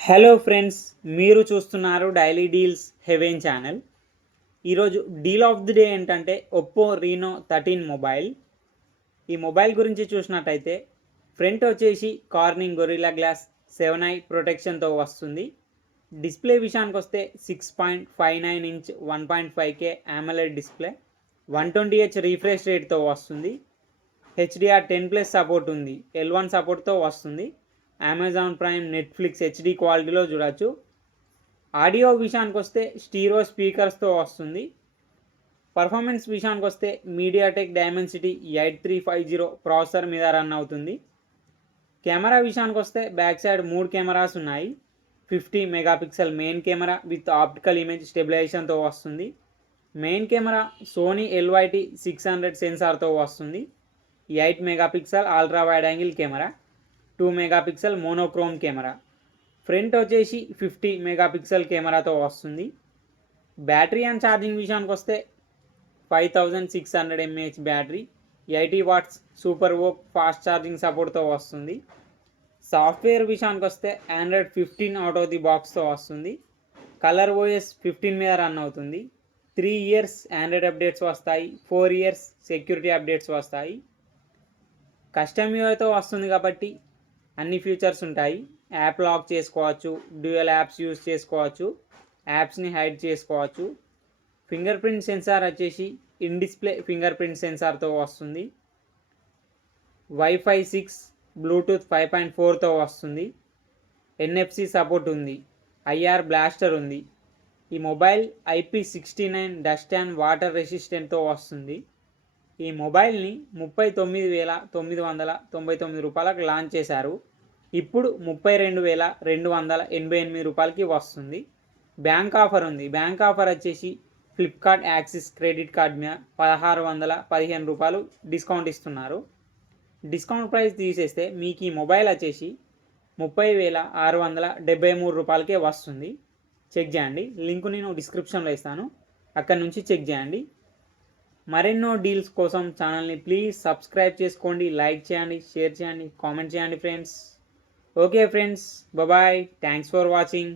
Hello friends, మీరు చూస్తున్నారు daily deals haven channel. ఈరోజు డీల్ ఆఫ్ ది డే ఏంటంటే ఒప్పో రీనో 13 మొబైల్. ఈ మొబైల్ గురించి చూసినట్టయితే ఫ్రంట్ వచ్చేసి కార్నింగ్ గొరిల్లా గ్లాస్ 7i ప్రొటెక్షన్తో వస్తుంది. డిస్ప్లే విషయానికి వస్తే 6.59 inch 1.5K AMOLED display, 120Hz refresh రేట్తో వస్తుంది. HDR10+ సపోర్ట్ ఉంది, L1 సపోర్ట్తో వస్తుంది. అమెజాన్ ప్రైమ్, నెట్ఫ్లిక్స్ హెచ్డి క్వాలిటీలో చూడొచ్చు. ఆడియో విషయానికి వస్తే స్టీరియో స్పీకర్స్తో వస్తుంది. పర్ఫార్మెన్స్ విషయానికి వస్తే మీడియాటెక్ డైమెన్సిటీ 8350 ప్రాసెసర్ మీద రన్ అవుతుంది. కెమెరా విషయానికి వస్తే బ్యాక్ సైడ్ 3 కెమెరాస్ ఉన్నాయి. 50 megapixel main camera with optical image స్టెబిలైజేషన్తో వస్తుంది. మెయిన్ కెమెరా సోనీ LYT 600 సెన్సార్తో వస్తుంది. 8 megapixel ultra wide angle camera, 2 megapixel monochrome camera. Front వచ్చేసి 50 మెగాపిక్సెల్ కెమెరాతో వస్తుంది. బ్యాటరీ అండ్ ఛార్జింగ్ విషయానికి వస్తే 5600 mAh battery, 80 watts super VOOC fast charging సపోర్ట్తో వస్తుంది. సాఫ్ట్వేర్ విషయానికి వస్తే ఆండ్రాయిడ్ 15 అవుట్ ఆఫ్ ది బాక్స్తో వస్తుంది. కలర్ OS 15 మీద రన్ అవుతుంది. 3 years ఆండ్రాయిడ్ అప్డేట్స్ వస్తాయి, 4 years సెక్యూరిటీ అప్డేట్స్ వస్తాయి. కస్టమ్ యూఐతో వస్తుంది కాబట్టి అన్ని ఫీచర్స్ ఉంటాయి. యాప్ లాక్ చేసుకోవచ్చు, డ్యూయల్ యాప్స్ యూజ్ చేసుకోవచ్చు, యాప్స్ని హైడ్ చేసుకోవచ్చు. ఫింగర్ ప్రింట్ సెన్సార్ వచ్చేసి ఇన్ డిస్ప్లే ఫింగర్ ప్రింట్ సెన్సార్తో వస్తుంది. వైఫై 6, బ్లూటూత్ 5.4తో వస్తుంది. NFC సపోర్ట్ ఉంది, IR బ్లాస్టర్ ఉంది. ఈ mobile IP69 dust and water రెసిస్టెంట్తో వస్తుంది. ఈ మొబైల్ని 39,999 రూపాయలకు లాంచ్ చేశారు. ఇప్పుడు 32,288 రూపాయలకి వస్తుంది. బ్యాంక్ ఆఫర్ ఉంది. బ్యాంక్ ఆఫర్ వచ్చేసి ఫ్లిప్కార్ట్ యాక్సిస్ క్రెడిట్ కార్డ్ మీద 1,615 రూపాయలు డిస్కౌంట్ ఇస్తున్నారు. డిస్కౌంట్ ప్రైస్ తీసేస్తే మీకు ఈ మొబైల్ వచ్చేసి 30,673 రూపాయలకే వస్తుంది. చెక్ చేయండి, లింక్ నేను డిస్క్రిప్షన్లో ఇస్తాను, అక్కడ నుంచి చెక్ చేయండి. మరెన్నో డీల్స్ కోసం ఛానల్ని ప్లీజ్ సబ్స్క్రైబ్ చేసుకోండి, లైక్ చేయండి, షేర్ చేయండి, కామెంట్ చేయండి friends. Okay friends, bye, thanks for watching.